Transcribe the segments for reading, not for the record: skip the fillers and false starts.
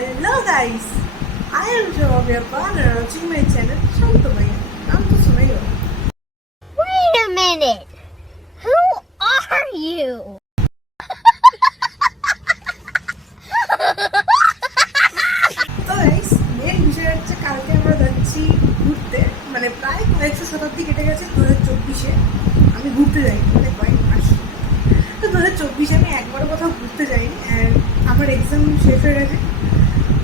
Hello guys, I am Shavya Pan and watching my channel Shantamaya. I'm to Sumaya. Wait a minute! Who are you? তো guys main বিষয় হচ্ছে কালকে আমরা যাচ্ছি ঘুরতে, মানে প্রায় কয়েকশো শতাব্দী কেটে গেছে 2024-এ আমি ঘুরতে যাই, মানে কয়েক মাস। তো 2024-এ আমি একবারও কোথাও ঘুরতে যাইনি, অ্যান্ড আমার এক্সাম শেষ হয়ে গেছে।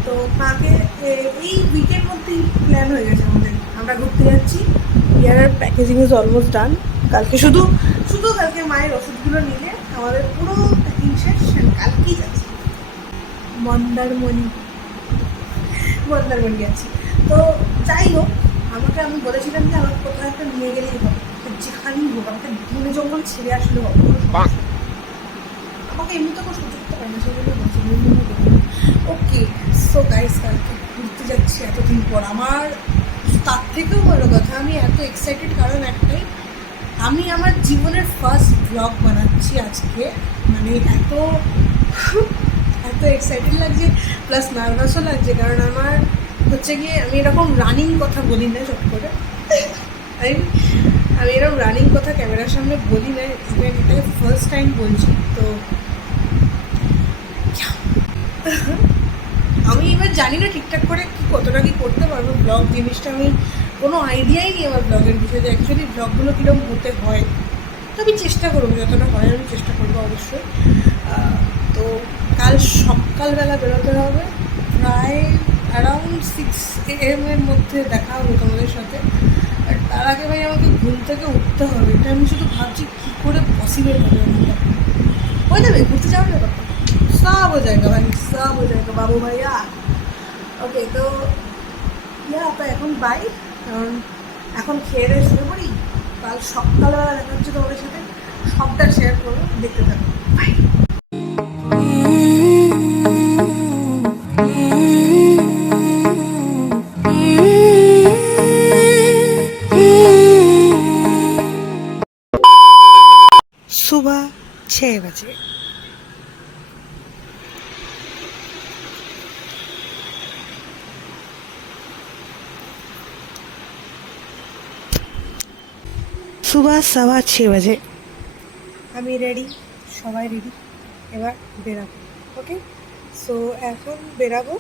তো মাকে এই উইকের মধ্যেই প্ল্যান হয়ে গেছে আমাদের, আমরা ঘুরতে যাচ্ছি। ইয়ার প্যাকেজিং ইজ অলমোস্ট ডান। কালকে শুধু কালকে মায়ের ওষুধগুলো নিলে আমাদের পুরো প্যাকিং শেষ, কালকেই যাচ্ছি মন্দারমণি যাচ্ছি। তো যাই হোক, আমি বলেছিলাম যে আমাকে কোথাও একটা নিয়ে গেলেই হবে, যেখানেই হোক আমাকে বনে জঙ্গল ছেড়ে আসলে হবে। আমাকে এমনি তো কোনো সুযোগ তো পাই না, সেই জন্য বলছি ওকে। সো গাইস কালকে ঘুরতে যাচ্ছি এতদিন পর। আমার তার থেকেও বড় কথা, আমি এত এক্সাইটেড কারণ একটাই, আমি আমার জীবনের ফার্স্ট ব্লগ বানাচ্ছি আজকে। মানে এত এক্সাইটেড লাগছে, প্লাস নার্ভাসও লাগছে, কারণ আমার হচ্ছে গিয়ে আমি এরকম রানিং কথা বলি না চট করে। আমি এরকম রানিং কথা ক্যামেরার সামনে বলি না, ইভেন এটাকে ফার্স্ট টাইম বলছি। তো আমি এবার জানি না ঠিকঠাক করে কতটা কি করতে পারবো ব্লগ জিনিসটা, আমি কোনো আইডিয়াই নেই আমার ব্লগের বিষয়ে, যে অ্যাকচুয়ালি ব্লগগুলো কীরকম হতে হয়। তো আমি চেষ্টা করবো, যতটা হয় আমি চেষ্টা করবো অবশ্যই। তো কাল সকালবেলা বেরোতে হবে, প্রায় অ্যারাউন্ড 6 AM এর মধ্যে দেখা হবে তোমাদের সাথে। আর তার আগে ভাই আমাকে ঘুম থেকে উঠতে হবে, এটা আমি শুধু ভাবছি কী করে পসিবল হবে। হয়ে যাবে, ঘুরতে যাওয়ার ব্যাপার সব हो जाएगा भाई, सब हो जाएगा बाबू भैया। ওকে, তো তো এখন বাই, কারণ এখন খেয়ে দিয়ে শুয়ে পড়ি। কাল সকালবেলা দেখা হচ্ছে তোমাদের সাথে, সবটা শেয়ার করবো, দেখতে থাকো। বাই। सुबह 6 बजे सुबह 6:15 बजे আমি রেডি, সবাই রেডি, এবার বেরাবো। ওকে, সো এখন বেরাবো।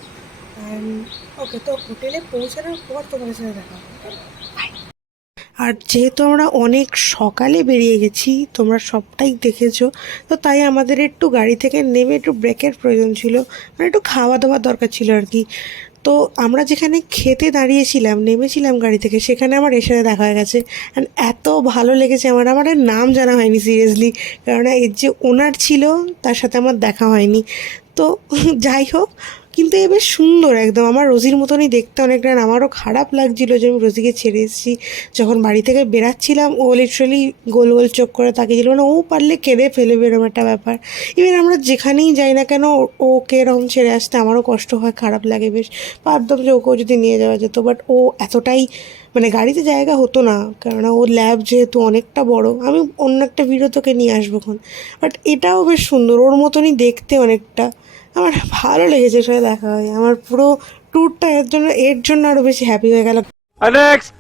ওকে, তো হোটেলে পৌঁছানোর পর তোমাদের সাথে দেখা হবে। আর যেহেতু আমরা অনেক সকালে বেরিয়ে গেছি, তোমরা সবটাই দেখেছো, তো তাই আমাদের একটু গাড়ি থেকে নেমে একটু ব্রেকের প্রয়োজন ছিল, মানে একটু খাওয়া দাওয়ার দরকার ছিল আর কি। তো আমরা যেখানে খেতে দাঁড়িয়েছিলাম, নেমেছিলাম গাড়ি থেকে, সেখানে আমার এর সাথে দেখা হয়ে গেছে। অ্যান্ড এত ভালো লেগেছে আমার এর নাম জানা হয়নি সিরিয়াসলি, কেননা এর যে ওনার ছিল তার সাথে আমার দেখা হয়নি। তো যাই হোক, কিন্তু এ বেশ সুন্দর একদম, আমার রোজির মতনই দেখতে অনেকটা। আমারও খারাপ লাগছিল যে আমি রোজিকে ছেড়ে এসেছি। যখন বাড়ি থেকে বেরাচ্ছিলাম ও লিটারালি গোল গোল চোখ করে তাকিয়েছিল, মানে ও পারলে কেঁদে ফেলবে এরকম একটা ব্যাপার। ইভেন আমরা যেখানেই যাই না কেন ওকে এরকম ছেড়ে আসতে আমারও কষ্ট হয়, খারাপ লাগে বেশ। ভাবতাম যে ওকেও যদি নিয়ে যাওয়া যেত, বাট ও এতটাই, মানে গাড়িতে জায়গা হতো না, কেননা ও ল্যাব যেহেতু অনেকটা বড়। আমি অন্য একটা ভিডিও তোকে নিয়ে আসবো খন, বাট এটাও বেশ সুন্দর, ওর মতনই দেখতে অনেকটা। আমার ভালো লেগেছে, সাথে দেখা হয়। আমার পুরো ট্যুরটা এর জন্য আরো বেশি হ্যাপি হয়ে গেল। নেক্সট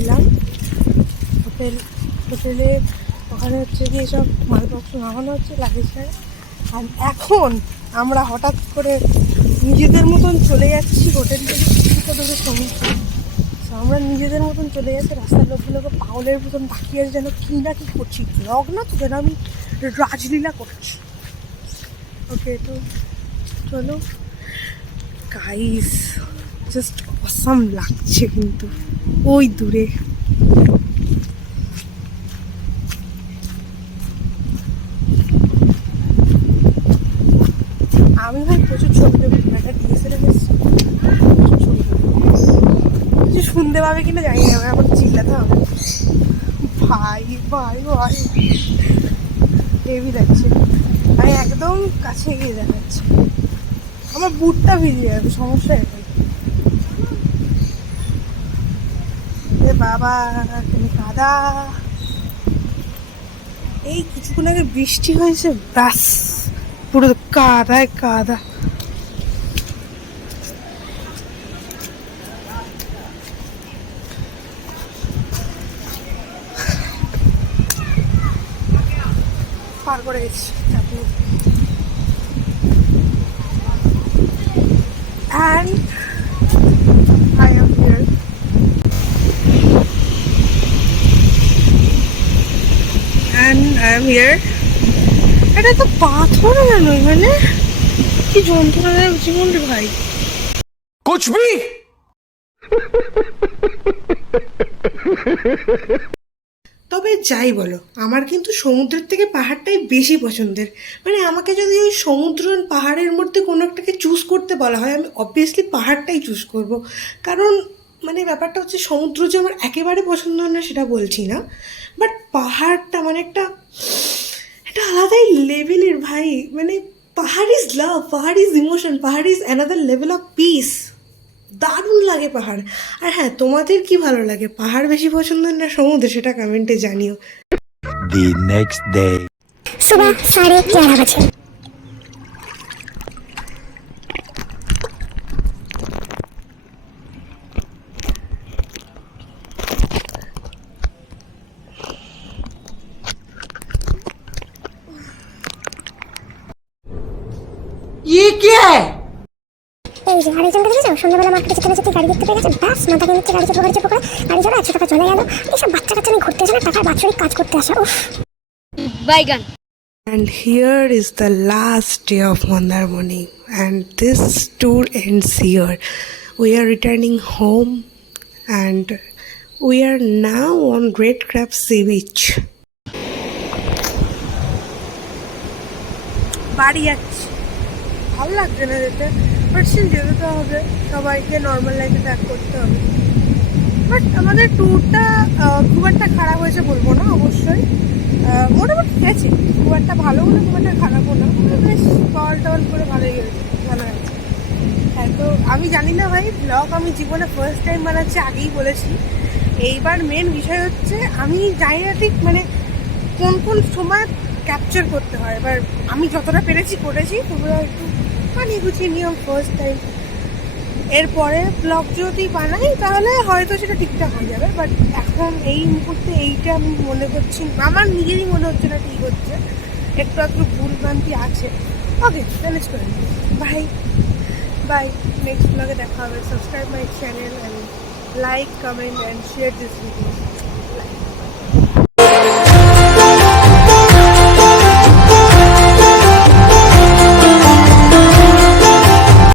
এলাম হোটেলে, ওখানে হচ্ছে গিয়ে সব মালপত্র নামানো হচ্ছে লাগেজটা। আর এখন আমরা হঠাৎ করে নিজেদের মতন চলে যাচ্ছি হোটেল থেকে কিছুটা দূরে সমুদ্র। আমরা নিজেদের মতন চলে যাচ্ছি, রাস্তার লোকগুলোকে পাগলের মতন তাকিয়ে যেন কী না কি করছি, ব্লগ না তো, যেন আমি রাজলীলা করছি। ওকে, তো চলো গাইস, জাস্ট অসাম লাগছে কিন্তু ওই দূরে। আমি ভাই প্রচুর ছবি দেবো, একটা ডিএসএলআর এসেছি, প্রচুর ছবি দেবো। কিছু শুনতে পাবে কিনা জানি না, আমার চিল্লাতে হবে। ভাই ভাই ভাই হেভি লাগছে, আমি একদম কাছে গিয়ে দেখাচ্ছি, আমার বুটটা ভিজে যাবে, সমস্যা এটাই। বাবা তুমি কাদা এই কিছুক্ষণ আগে বৃষ্টি হয়েছে, ব্যাস পুরো কাদায় কাদা। পার করে গেছি আপনি। And I am here. And I am here. এটা তো পাথর কেন মানে, কি যন্ত্রণাদায়ক জীবন রে ভাই। कुछ भी তবে যাই বলো, আমার কিন্তু সমুদ্রের থেকে পাহাড়টাই বেশি পছন্দের। মানে আমাকে যদি ওই সমুদ্র আর পাহাড়ের মধ্যে কোনো একটাকে চুজ করতে বলা হয়, আমি অবভিয়াসলি পাহাড়টাই চুজ করব। কারণ মানে ব্যাপারটা হচ্ছে, সমুদ্র যে আমার একেবারে পছন্দ না সেটা বলছি না, বাট পাহাড়টা মানে একটা একটা আলাদাই লেভেলের ভাই। মানে পাহাড় ইজ লাভ, পাহাড় ইজ ইমোশন, পাহাড় is another level of piece. দারুণ লাগে পাহাড়। আর হ্যাঁ, তোমাদের কি ভালো লাগে, পাহাড় বেশি পছন্দ না সমুদ্র, সেটা কমেন্টে জানিও। The next day. सुबह 11:30 बजे। ये क्या है? এই যে আরেকজনকে দেখেছো, সন্ধ্যাবেলা মার্কেটে যেতে যেতে গাড়ি দেখতে পেয়ে গেছে, ব্যাস মাথাকে নিচ্ছে গাড়ি চেপে করে গাড়ি চলে 100 টাকা চলে গেল। এইসব বাচ্চা কাচ্চা নিয়ে ঘুরতে আসে না, টাকার বাৎসরিক কাজ করতে আসে। উফ, বাইগান। And here is the last day of Mandarmani, and this tour ends here. We are returning home, and we are now on Red Crab Sea Beach. বাড়ি যাচ্ছি, ভালো লাগছে না যেতে, বাট স্টিল যেতে তো হবে, সবাইকে নর্মাল লাইফে ব্যাক করতে হবে। বাট আমাদের ট্যুরটা খুব একটা খারাপ হয়েছে বলবো না, অবশ্যই মোটামুটি গেছে, খুব একটা ভালো হলো, খুব একটা খারাপও না, বেশ কল টল করে ভালোই গেছে, ভালো গেছে। হ্যাঁ, তো আমি জানি না ভাই, ব্লগ আমি জীবনে ফার্স্ট টাইম বানাচ্ছি, আগেই বলেছি। এইবার মেন বিষয় হচ্ছে, আমি জানি না ঠিক মানে কোন কোন সময় ক্যাপচার করতে হয়। এবার আমি যতটা পেরেছি করেছি, তোমরা একটু মানিয়ে গুছিয়ে নিয়ম ফার্স্ট টাইম। এরপরে ব্লগ যদি বানাই তাহলে হয়তো সেটা ঠিকঠাক হয়ে যাবে, বাট এখন এই মুহূর্তে এইটা আমি মনে করছি, আমার নিজেরই মনে হচ্ছে না ঠিক হচ্ছে, একটু একটু ভুল ভ্রান্তি আছে। ওকে, ম্যানেজ করে নিই। বাই বাই, নেক্সট ব্লগে দেখা হবে। Subscribe my channel and like, comment and share this video.